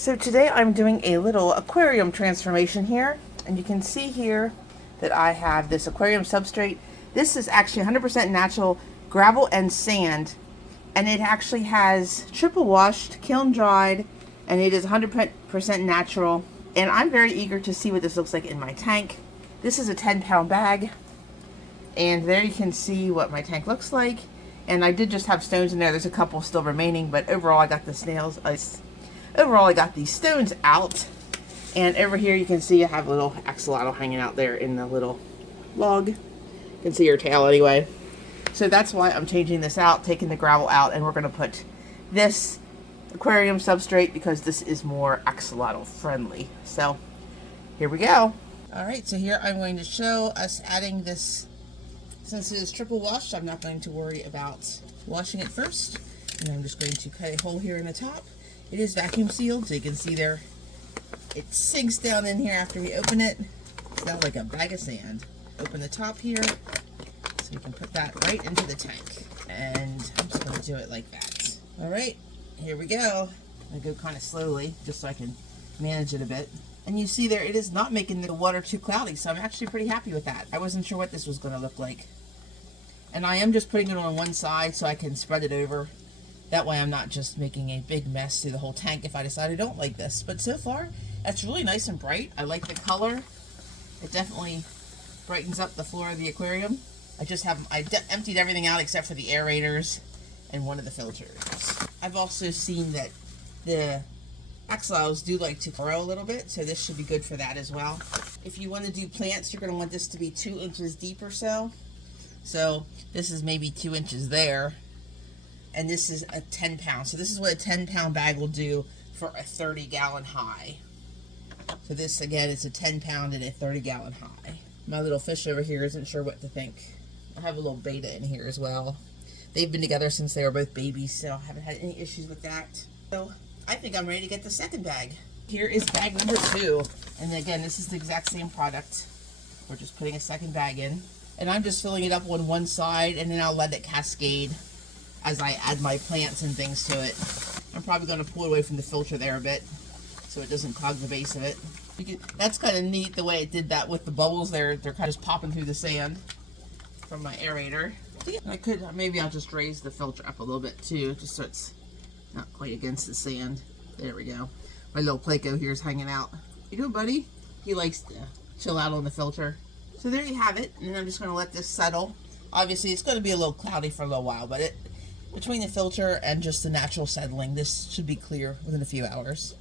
So today I'm doing a little aquarium transformation here, and you can see here that I have this aquarium substrate. This is actually 100% natural gravel and sand, and it actually has triple washed, kiln dried, and it is 100% natural. And I'm very eager to see what this looks like in my tank. This is a 10-pound bag, and there you can see what my tank looks like. And I did just have stones in there. There's a couple still remaining, but overall I got the snails. Overall, I got these stones out, and over here you can see I have a little axolotl hanging out there in the little log. You can see her tail anyway. So that's why I'm changing this out, taking the gravel out, and we're going to put this aquarium substrate because this is more axolotl friendly. So here we go. Alright, so here I'm going to show us adding this. Since it is triple washed, I'm not going to worry about washing it first. And I'm just going to cut a hole here in the top. It is vacuum sealed, so you can see there it sinks down in here after we open it. It's not like a bag of sand. Open the top here, so we can put that right into the tank. And I'm just going to do it like that. Alright, here we go. I'm going to go kind of slowly, just so I can manage it a bit. And you see there, it is not making the water too cloudy, so I'm actually pretty happy with that. I wasn't sure what this was going to look like. And I am just putting it on one side so I can spread it over. That way I'm not just making a big mess through the whole tank if I decide I don't like this. But so far, that's really nice and bright. I like the color. It definitely brightens up the floor of the aquarium. I emptied everything out except for the aerators and one of the filters. I've also seen that the axolotls do like to grow a little bit, so this should be good for that as well. If you want to do plants, you're going to want this to be 2 inches deep or so. So this is maybe 2 inches there. And this is a 10 pound. So this is what a 10-pound bag will do for a 30-gallon high. So this, again, is a 10-pound and a 30-gallon high. My little fish over here isn't sure what to think. I have a little beta in here as well. They've been together since they were both babies, so I haven't had any issues with that. So I think I'm ready to get the second bag. Here is bag number 2. And again, this is the exact same product. We're just putting a second bag in. And I'm just filling it up on one side, and then I'll let it cascade as I add my plants and things to it. I'm probably going to pull away from the filter there a bit so it doesn't clog the base of it. That's kind of neat the way it did that with the bubbles there. They're kind of just popping through the sand from my aerator. Maybe I'll just raise the filter up a little bit too, just so it's not quite against the sand. There we go. My little Placo here is hanging out. You doing, buddy? He likes to chill out on the filter. So there you have it, and then I'm just going to let this settle. Obviously, it's going to be a little cloudy for a little while, but between the filter and just the natural settling, this should be clear within a few hours.